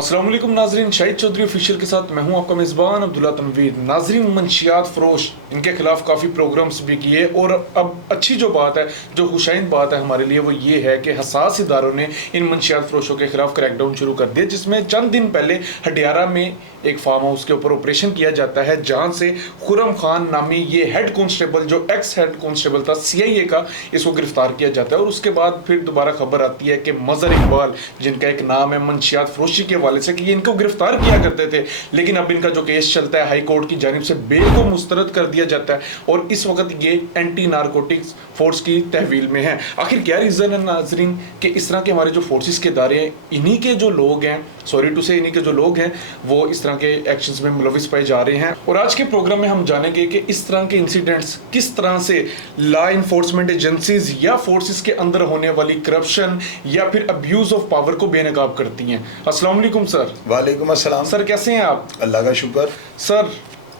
अस्सलामुअलैकुम नाजरीन, शाहिद चौधरी ऑफिशियल के साथ मैं हूं आपका मेज़बान अब्दुल्ला तनवीर। नाजरीन, मंशियात फरोश इनके खिलाफ काफ़ी प्रोग्राम्स भी किए और अब अच्छी जो बात है, जो खुशाइन बात है हमारे लिए, वो ये है कि हसास इदारों ने इन मंशियात फरोशों के खिलाफ क्रैकडाउन शुरू कर दिया, जिसमें चंद दिन पहले हडियारा में एक फार्म हाउस के ऊपर ऑपरेशन किया जाता है, जहां से खुरम खान नामी ये हेड कांस्टेबल, जो एक्स हेड कांस्टेबल था CIA का, इसको गिरफ्तार किया जाता है। और उसके बाद फिर दोबारा खबर आती है कि मजहर इकबाल, जिनका एक नाम है मंशियात फरोशी के हवाले से, कि ये इनको गिरफ्तार किया करते थे, लेकिन अब इनका जो केस चलता है हाई कोर्ट की जानिब से बेल को मुस्तरद कर दिया जाता है और इस वक्त ये एंटी नारकोटिक्स फोर्स की तहवील में है। आखिर क्या रीज़न है नाजरीन कि इस तरह के हमारे जो फोर्सेस के इदारे हैं, इन्हीं के जो लोग हैं, सॉरी टू से, इन्हीं के जो लोग हैं वो इस तरह के एक्शंस में मुलविस पाए जा रहे हैं। और आज के प्रोग्राम में हम जानेंगे कि इस तरह के इंसिडेंट्स किस तरह से लॉ इन्फोर्समेंट एजेंसीज या फोर्सेस के अंदर होने वाली करप्शन या फिर अब्यूज ऑफ पावर को बेनकाब करती हैं। अस्सलाम वालेकुम सर। वालेकुम अस्सलाम सर, कैसे हैं आप? अल्लाह का शुक्र। सर,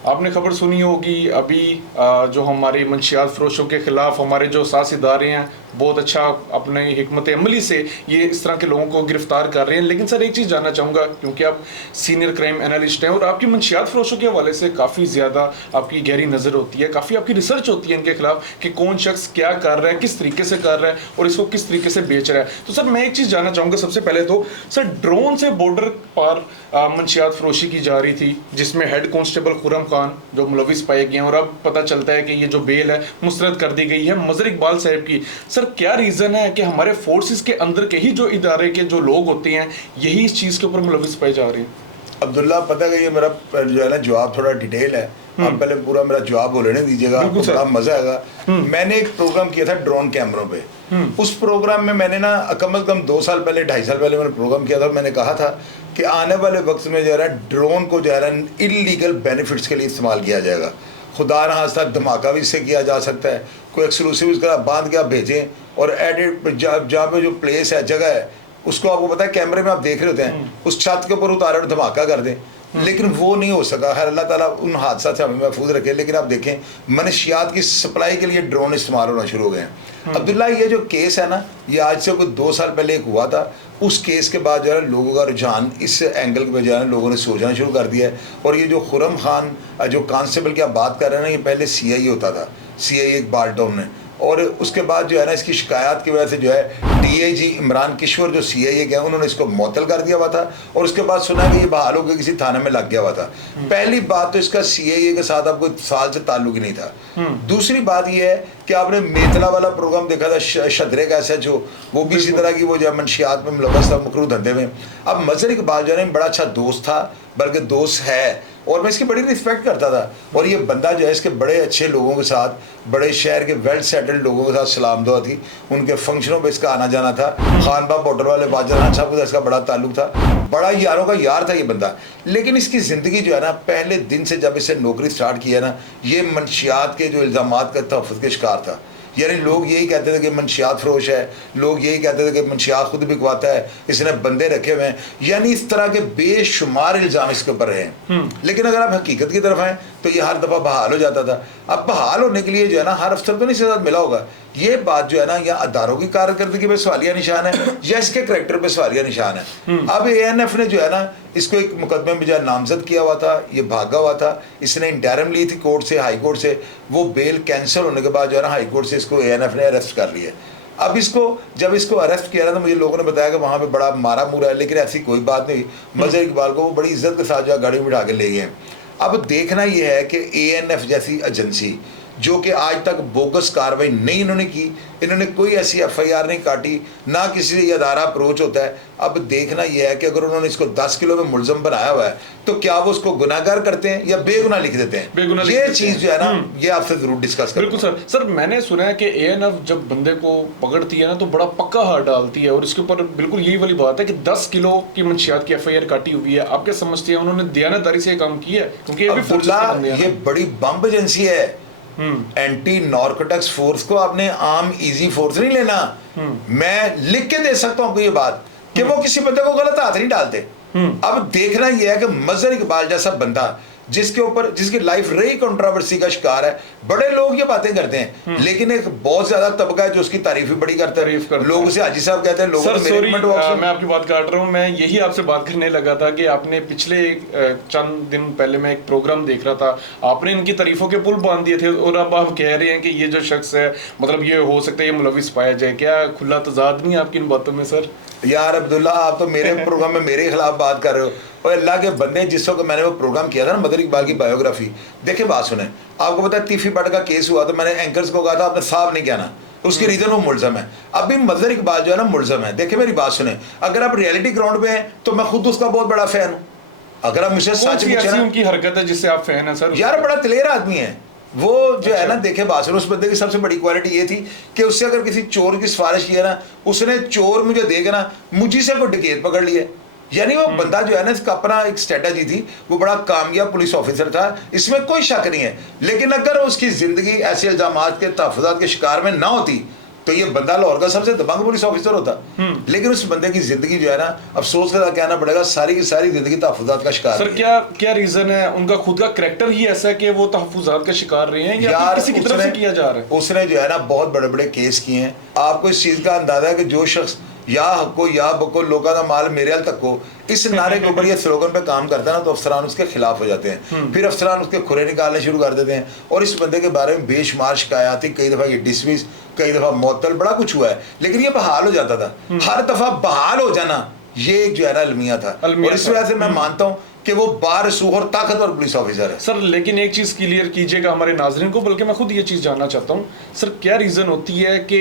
आपने खबर सुनी होगी अभी जो हमारे मंशियात फरोशों के खिलाफ हमारे जो सास इदारे हैं बहुत अच्छा अपने हिकमत अमली से ये इस तरह के लोगों को गिरफ्तार कर रहे हैं। लेकिन सर, एक चीज़ जानना चाहूँगा, क्योंकि आप सीनियर क्राइम एनालिस्ट हैं और आपकी मंशियात फरोशों के हवाले से काफ़ी ज़्यादा आपकी गहरी नज़र होती है, काफ़ी आपकी रिसर्च होती है इनके खिलाफ कि कौन शख्स क्या कर रहा है, किस तरीके से कर रहा है और इसको किस तरीके से बेच रहा है। तो सर, मैं एक चीज़ जानना चाहूँगा सबसे पहले तो, सर, ड्रोन से बॉर्डर पार मंशियात फरोशी की जा रही थी, जिसमें हेड कांस्टेबल खुरम खान जो मुलविस पाए गए हैं, और अब पता चलता है कि ये जो बेल है मुस्तरद कर दी गई है मजहर इकबाल साहब की। सर, क्या रीज़न है कि हमारे फोर्सेस के अंदर के ही जो इदारे के जो लोग होते हैं यही इस चीज़ के ऊपर मुलविस पाए जा रहे हैं? अब्दुल्ला, पता है कि ये मेरा जो है ना जवाब थोड़ा डिटेल है, आप पहले पूरा मेरा जवाब बोलने दीजिएगा, आपको बड़ा मजा आएगा। मैंने एक प्रोग्राम किया था ड्रोन कैमरों पे। उस प्रोग्राम में मैंने ना कम से कम 2 साल पहले 2.5 साल पहले मैंने प्रोग्राम किया था। मैंने कहा था कि आने वाले वक्त में जो है ड्रोन को जो है ना इलीगल बेनिफिट्स के लिए इस्तेमाल किया जाएगा। खुदा न खास्ता धमाका भी इससे किया जा सकता है, कोई एक्सक्लूसिव इसका बांध के आप भेजें और एडिट जहाँ पे जो प्लेस है, जगह है, उसको आपको पता है कैमरे में आप देख रहे होते हैं, उस छत के ऊपर उतारे और धमाका कर दें। लेकिन वो नहीं हो सका। खैर, अल्लाह ताला उन हादसा से हमें महफूज रखे। लेकिन आप देखें, मनशियात की सप्लाई के लिए ड्रोन इस्तेमाल होना शुरू हो गए हैं। अब्दुल्ला, ये जो केस है ना, ये आज से कोई 2 साल पहले एक हुआ था। उस केस के बाद जो है लोगों का रुझान इस एंगल पे जो है लोगों ने सोचना शुरू कर दिया है। और ये जो खुरम खान जो कांस्टेबल की आप बात कर रहे हैं ना, ये पहले CIA होता था, CIA इकबाल टाउन में। और उसके बाद जो है ना इसकी शिकायत की वजह से जो है DIG इमरान किश्वर जो CIA के हैं, उन्होंने इसको मुअत्तल कर दिया हुआ था। और उसके बाद सुना कि ये बहाल होकर किसी थाने में लग गया हुआ था। पहली बात तो इसका CIA के साथ आपको साल से ताल्लुक ही नहीं था। दूसरी बात ये है कि आपने मेतला वाला प्रोग्राम देखा था, शदरे का SHO, वो भी इसी तरह की वो जो मंशियात में मुलव्वस था, मकरू धंधे में। अब मजहर इकबाल जो है बड़ा अच्छा दोस्त था, बल्कि दोस्त है, और मैं इसकी बड़ी रिस्पेक्ट करता था। और ये बंदा जो है इसके बड़े अच्छे लोगों के साथ, बड़े शहर के वेल सेटल्ड लोगों के साथ सलाम दुआ थी। उनके फंक्शनों पे इसका आना जाना था। खानबा बॉर्डर वाले बाजार साहब को इसका बड़ा ताल्लुक था, बड़ा यारों का यार था ये बंदा। लेकिन इसकी ज़िंदगी जो है ना, पहले दिन से जब इससे नौकरी स्टार्ट किया ना, ये मंशियात के जो इल्ज़ामात का तहफ़्फ़ुज़ के शिकार था। यानी लोग यही कहते थे कि मंशियात फरोश है, लोग यही कहते थे कि मंशियात खुद बिकवाता है, इसने बंदे रखे हुए हैं। यानी इस तरह के बेशुमार इल्ज़ाम इसके ऊपर रहे हैं। लेकिन अगर आप हकीकत की तरफ आएँ तो ये हर दफ़ा बहाल हो जाता था। अब बहाल होने के लिए जो है ना हर अफसर तो नहीं इसके साथ मिला होगा। ये बात जो है ना, या अदारों की कारकर्दगी पे सवालिया निशान है या इसके करैक्टर पे सवालिया निशान है। अब ANF ने जो है ना इसको एक मुकदमे में जो है नामजद किया हुआ था, ये भागा हुआ था। इसने इंटरम ली थी कोर्ट से, हाई कोर्ट से। वो बेल कैंसिल होने के बाद जो है ना हाई कोर्ट से इसको ANF ने अरेस्ट कर लिया। अब इसको जब इसको अरेस्ट किया ना, तो मुझे लोगों ने बताया कि वहाँ पे बड़ा मारा मुरा है, लेकिन ऐसी कोई बात नहीं। मजहर इकबाल को वो बड़ी इज्जत के साथ जो गाड़ी में बिठा के ले गए। अब देखना यह है कि ANF जैसी एजेंसी जो कि आज तक बोगस कार्रवाई नहीं इन्होंने की, इन्होंने कोई ऐसी FIR नहीं काटी, ना किसी से अदारा अप्रोच होता है। अब देखना यह है कि अगर उन्होंने इसको 10 किलो में मुलजम बनाया हुआ है तो क्या वो उसको गुनाहगार करते हैं या बेगुनाह लिख देते हैं। ये चीज़ जो है ना, ये आपसे जरूर डिस्कस करें। बिल्कुल सर, मैंने सुना है कि ANF जब बंदे को पकड़ती है ना तो बड़ा पक्का हाथ डालती है, और इसके ऊपर बिल्कुल यही वाली बात है कि 10 किलो की मंशियात की FIR काटी हुई है। आप क्या समझते हैं उन्होंने दयानतदारी से काम किया है? क्योंकि ये बड़ी बम एजेंसी है। एंटी नार्कोटिक्स फोर्स को आपने आम इजी फोर्स नहीं लेना। मैं लिख के दे सकता हूँ आपको ये बात कि वो किसी बंदे को गलत हाथ नहीं डालते। अब देखना यह है कि मजहर इकबाल जैसा बंदा जिसकी लाइफ रही कंट्रोवर्सी का शिकार है, बड़े लोग ये बातें करते हैं, लेकिन एक बहुत ज्यादा तबका है जो उसकी तारीफ भी बड़ी करता है। लोग उसे हाजी साहब कहते हैं, लोग मैं आपकी बात काट रहा हूँ, मैं यही आपसे बात करने लगा था कि आपने पिछले चंद दिन पहले मैं एक प्रोग्राम देख रहा था, आपने इनकी तारीफों के पुल बांध दिए थे और अब आप कह रहे हैं कि ये जो शख्स है मतलब ये हो सकता है ये मुलविस पाया जाए। क्या खुला तजाद नहीं है आपकी इन बातों में सर? यार अब्दुल्ला, आप तो मेरे प्रोग्राम में मेरे खिलाफ बात कर रहे हो। और अल्लाह के बंदे, जिस वक्त मैंने वो प्रोग्राम किया था ना मदर इकबाल की बायोग्राफी, देखिए बात सुने, आपको पता है तीफी बट का केस हुआ तो मैंने एंकर्स को कहा था आपने साफ नहीं कहना, उसकी रीजन वो मुलजम है। अभी मदर इकबाल जो है ना मुलजम है। देखिए मेरी बात सुने, अगर आप रियलिटी ग्राउंड पे हैं तो मैं खुद उसका बहुत बड़ा फैन हूँ। अगर आप मुझसे सच पूछे ना, उनकी हरकत है जिससे आप फैन है सर? यार बड़ा दिलेर आदमी है वो जो है ना। देखे बासुर, उस बंदे की सबसे बड़ी क्वालिटी ये थी कि उससे अगर किसी चोर की सिफारिश की है ना, उसने चोर मुझे देगा ना, मुझी से कोई डकैत पकड़ लिया। यानी वो बंदा जो है ना, इसका अपना एक स्ट्रेटजी थी, वो बड़ा कामयाब पुलिस ऑफिसर था, इसमें कोई शक नहीं है। लेकिन अगर उसकी जिंदगी ऐसे इल्जामात के तहफ़्फ़ुज़ात के शिकार में ना होती तो ये बंदा लाहौर का सबसे दबंग पुलिस ऑफिसर होता। लेकिन उस बंदे की जिंदगी जो है ना, अफसोस के साथ कहना पड़ेगा, सारी की सारी जिंदगी तहफ़्फ़ुज़ात का शिकार। सर क्या रीजन है? उनका खुद का करैक्टर ही ऐसा है कि वो तहफ़्फ़ुज़ात का शिकार रहे हैं या यार किसी की तरफ से किया जा रहा है? उसने जो है ना बहुत बड़े बड़े केस किए हैं। आपको इस चीज का अंदाजा है कि जो शख्स या हको या बको लोगों का माल मेरे हल तक हो, इस नारे के ऊपर ये स्लोगन पे काम करता है ना, तो अफसरान उसके खिलाफ हो जाते हैं। फिर अफसरान उसके खुरे निकालने शुरू कर देते हैं और इस बंदे के बारे में बेशुमार शिकायत, कई दफ़ा ये डिसमिस, कई दफ़ा मुअत्तल, बड़ा कुछ हुआ है। लेकिन ये बहाल हो जाता था। हर दफ़ा बहाल हो जाना ये एक जो है ना अलमिया था। और इस वजह से मैं मानता हूँ कि वो बारसूख और ताकतवर पुलिस ऑफिसर है। सर लेकिन एक चीज़ क्लियर कीजिएगा हमारे नाजरीन को, बल्कि मैं खुद ये चीज़ जानना चाहता हूँ सर, क्या रीज़न होती है कि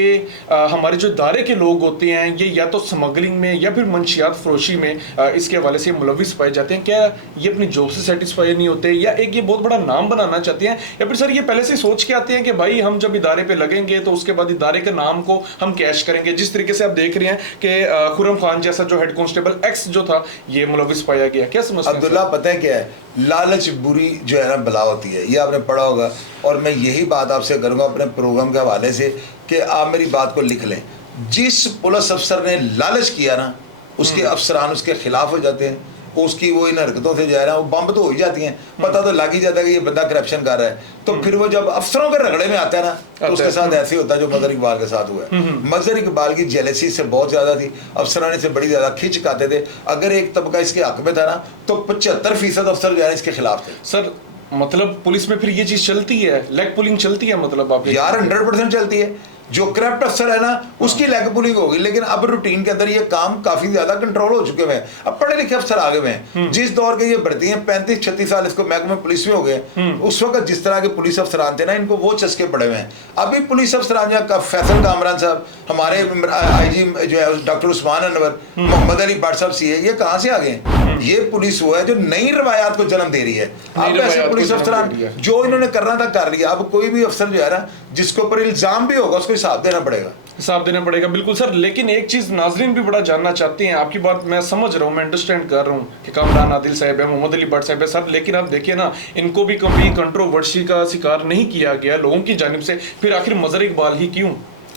हमारे जो दायरे के लोग होते हैं ये या तो स्मगलिंग में या फिर मंशियात फरोशी में इसके हवाले से मुलविस पाए जाते हैं? क्या ये अपनी जॉब से सेटिस्फाई नहीं होते, या एक ये बहुत बड़ा नाम बनाना चाहते हैं, या फिर सर ये पहले से सोच के आते हैं कि भाई हम जब इदारे पर लगेंगे तो उसके बाद इदारे के नाम को हम कैश करेंगे? जिस तरीके से आप देख रहे हैं कि खुर्रम खान जैसा जो हेड कांस्टेबल एक्स जो था ये मुलविस पाया गया, क्या समझते हैं? अब्दुल्ला, पता है क्या है, लालच बुरी जो है ना बला होती है, ये आपने पढ़ा होगा। और मैं यही बात आपसे करूंगा अपने प्रोग्राम के हवाले से कि आप मेरी बात को लिख लें। जिस पुलिस अफसर ने लालच किया ना, उसके अफसरान उसके खिलाफ हो जाते हैं, उसकी वो इन हरकतों से जो है ना वो बम्ब तो हो ही जाती हैं, पता तो लग ही जाता है कि ये बंदा करप्शन कर रहा है। तो फिर वो जब अफसरों के रगड़े में आता है ना, तो उसके साथ ऐसे होता है जो मजहर इकबाल के साथ हुआ है। मजहर इकबाल की जेलसी से बहुत ज्यादा थी, अफसरान से बड़ी ज्यादा खिंच खाते थे। अगर एक तबका इसके हक में था ना, तो 75% अफसर जो है इसके खिलाफ थे। सर मतलब पुलिस में फिर ये चीज चलती है, लेग पुलिंग चलती है? मतलब आप यार 100% चलती है। जो करप्ट अफसर है ना उसकी लेग पुलिंग होगी, लेकिन अब रूटीन के अंदर ये काम काफी ज्यादा कंट्रोल हो चुके हैं। अब पढ़े लिखे अफसर आगे हुए हैं। जिस दौर के ये भर्ती हैं 35-36 साल इसको महकमे पुलिस में हो गए, उस वक्त जिस तरह के पुलिस अफसरान थे ना, इनको वो चस्के पड़े हुए हैं। अभी पुलिस अफसरान जहाँ फैसल कामरान साहब, हमारे IG जो है डॉक्टर उस्मान अनवर, मोहम्मद अली भट्ट साहब CA, ये कहाँ से आ गए? ये पुलिस वो है जो नई रवायात को जन्म दे रही है। अब ऐसे पुलिस अफसरान जो इन्होंने करना था कर लिया। अब कोई भी अफसर जो है ना जिसके ऊपर इल्जाम भी होगा उसको हिसाब देना पड़ेगा, हिसाब देना पड़ेगा। बिल्कुल सर, लेकिन एक चीज नाजरीन भी बड़ा जानना चाहते हैं, आपकी बात मैं समझ रहा हूँ, मैं अंडरस्टैंड कर रहा हूँ कि कामरान आदिल साहब है, मोहम्मद अली भट्ट साहब है सर, लेकिन आप देखिए ना, इनको भी कभी कंट्रोवर्सी का शिकार नहीं किया गया लोगों की जानिब से, फिर आखिर मजहर इकबाल ही क्यों?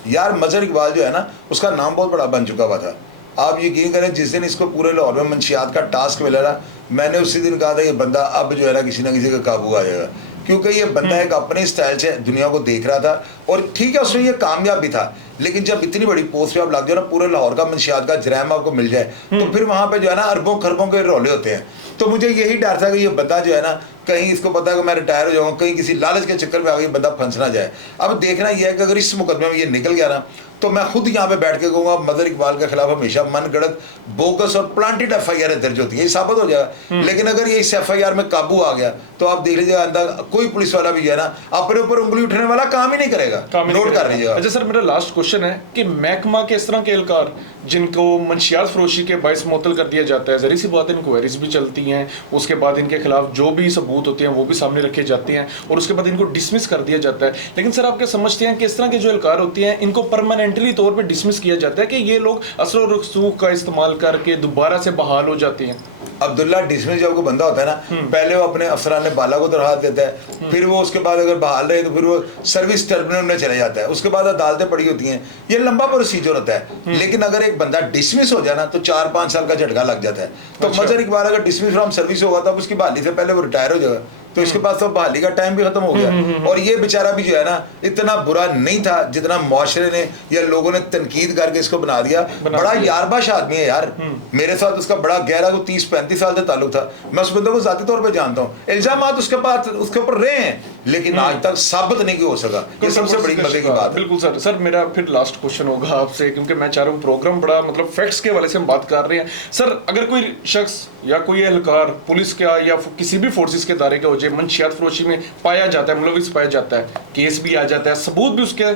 यार मजहर इकबाल जो है ना उसका नाम बहुत बड़ा बन चुका हुआ था। आप यकीन करें, जिस दिन इसको पूरे लाहौर में मंशियात का टास्क मिला ना, मैंने उसी दिन कहा था ये बंदा अब जो है ना किसी का काबू आ जाएगा, क्योंकि ये बंदा एक अपने स्टाइल से दुनिया को देख रहा था। और ठीक है उसमें ये कामयाब भी था, लेकिन जब इतनी बड़ी पोस्ट पे आप लग जाओ ना, पूरे लाहौर का मंशियात का जराइम आपको मिल जाए, तो फिर वहाँ पे जो है ना अरबों खरबों के रोले होते हैं। तो मुझे यही डर था कि ये बंदा जो है ना, कहीं इसको पता है कि मैं रिटायर हो जाऊँगा, कहीं किसी लालच के चक्कर में आगे बंदा फंस ना जाए। अब देखना यह है कि अगर इस मुकदमे में ये निकल गया ना, तो मैं खुद यहाँ पे बैठ के कहूँगा मजहर इकबाल के खिलाफ हमेशा मन गढ़ंत, बोगस और प्लांटेड FIR दर्ज होती है, ये साबित हो जाएगा। लेकिन अगर ये इस FIR में काबू आ गया तो आप देख लीजिएगा अंदर कोई पुलिस वाला भी जो है ना अपने ऊपर उंगली उठने वाला काम ही नहीं करेगा। नोट कर लीजिएगा। अच्छा सर, मेरा लास्ट क्वेश्चन है कि महकमा के इस तरह के एहलकार जिनको मंशियात फरोशी के बायस मुअत्तल कर दिया जाता है, जरी सी बात, इंक्वायरीज भी चलती हैं, उसके बाद इनके खिलाफ जो भी सबूत होते हैं वो भी सामने रखे जाते हैं और उसके बाद इनको डिसमिस कर दिया जाता है। लेकिन सर आप क्या समझते हैं कि इस तरह के जो एहलकार होते हैं इनको परमानेंटली तौर पर डिसमिस किया जाता है कि ये लोग असर और रसूख का इस्तेमाल करके दोबारा से बहाल हो जाते हैं? अब्दुल्ला डिसमिस जब कोई बंदा होता है ना, पहले वो अपने अफसरान बाला को दरखास्त देता है, फिर वो उसके बाद अगर बहाल रहे तो फिर वो सर्विस टर्मिनल में चले जाता है, उसके बाद अदालतें पड़ी होती हैं, ये लंबा प्रोसीजर होता है। लेकिन अगर एक बंदा डिसमिस हो जाए ना तो 4-5 साल का झटका लग जाता है। तो मजर इकबाल अगर डिसमिस फ्रॉम सर्विस होगा तब उसकी बहाली से पहले वो रिटायर हो जाएगा, तो इसके पास तो बहाली का टाइम भी खत्म हो गया। और ये बेचारा भी जो है ना इतना बुरा नहीं था जितना मुआशरे ने या लोगों ने तनकीद करके इसको बना दिया। बड़ा यारबाश आदमी है यार, मेरे साथ उसका बड़ा गहरा को 30-35 साल से ताल्लुक था, मैं उस बंदे को जाती तौर पे जानता हूँ। इल्जामात उसके पास उसके ऊपर रहे हैं लेकिन आज तक साबित नहीं हो सका, ये सबसे बड़ी मजे की बात है। बिल्कुल सर। सर मेरा फिर लास्ट क्वेश्चन होगा आपसे, क्योंकि मैं चाह रहा हूँ प्रोग्राम बड़ा मतलब फैक्ट्स के वाले से हम बात कर रहे हैं। सर अगर कोई शख्स या कोई एहलकार पुलिस का या किसी भी फोर्सेस के दायरे का हो जाए, मंशियात फरोशी में पाया जाता है, मुलविस पाया जाता है, केस भी आ जाता है, सबूत भी उसके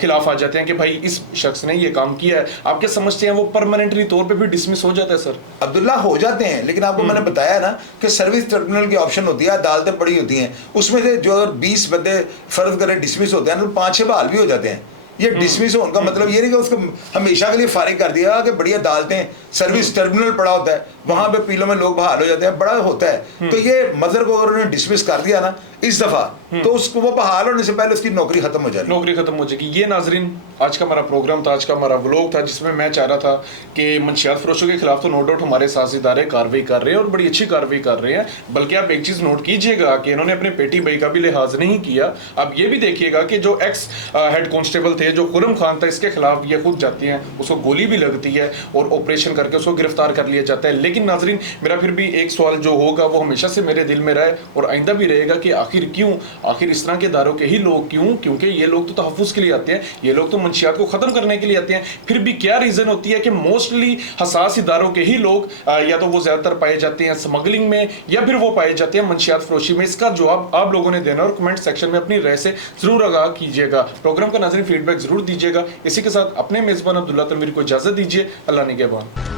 खिलाफ आ जाते हैं कि भाई इस शख्स ने ये काम किया है, आप क्या समझते हैं वो परमानेंटली तौर पे भी डिसमिस हो जाता है? सर अब्दुल्ला हो जाते हैं, लेकिन आपको मैंने बताया ना कि सर्विस ट्रिब्यूनल की ऑप्शन होती है, अदालतें पड़ी होती हैं, उसमें से जो अगर 20 बंदे फर्ज करें डिसमिस होते हैं तो 5-6 बहाल भी हो जाते हैं। ये डिसमिस होने का मतलब ये नहीं कि उसको हमेशा के लिए फारिग कर दिया कि बड़ी अदालतें सर्विस टर्मिनल पड़ा होता है वहां पे पीलों में लोग बहाल हो जाते हैं, बड़ा होता है। तो ये मदर को अगर उन्होंने डिसमिस कर दिया ना इस दफा तो उसको वो बहाल होने से पहले उसकी नौकरी खत्म हो जाएगी, नौकरी खत्म हो जाएगी। ये नाजरीन आज का हमारा प्रोग्राम था, आज का हमारा व्लॉग था, जिसमें मैं चाह रहा था कि मंशियात फरोशों के खिलाफ तो नो डाउट हमारे साथ इदारे कार्रवाई कर रहे हैं और बड़ी अच्छी कार्रवाई कर रहे हैं, बल्कि आप एक चीज नोट कीजिएगा कि इन्होंने अपने पेटी भाई का भी लिहाज नहीं किया। आप ये भी देखिएगा कि जो एक्स हेड कांस्टेबल थे, जो खुरम खान था, इसके खिलाफ ये खुद जाती हैं, उसको गोली भी लगती है और ऑपरेशन करके उसको गिरफ्तार कर लिया जाता है। लेकिन नाजरीन मेरा फिर भी एक सवाल जो होगा वो हमेशा से मेरे दिल में रहे और आइंदा भी रहेगा कि आखिर क्यों, आखिर इस तरह के दारों के ही लोग क्यों? क्योंकि ये लोग तो तहफ़्फ़ुज़ के लिए आते हैं, ये लोग तो मंशियात को ख़त्म करने के लिए आते हैं। फिर भी क्या रीज़न होती है कि मोस्टली हसास इदारों के ही लोग या तो वो ज़्यादातर पाए जाते हैं स्मगलिंग में या फिर वो पाए जाते हैं मंशियात फरोशी में? इसका जवाब आप लोगों ने देना और कमेंट सेक्शन में अपनी राय से ज़रूर आगाह कीजिएगा। प्रोग्राम का नाज़रीन फीडबैक ज़रूर दीजिएगा। इसी के साथ अपने मेज़बान अब्दुल्ला तनवीर को इजाज़त दीजिए। अल्लाह निगहबान।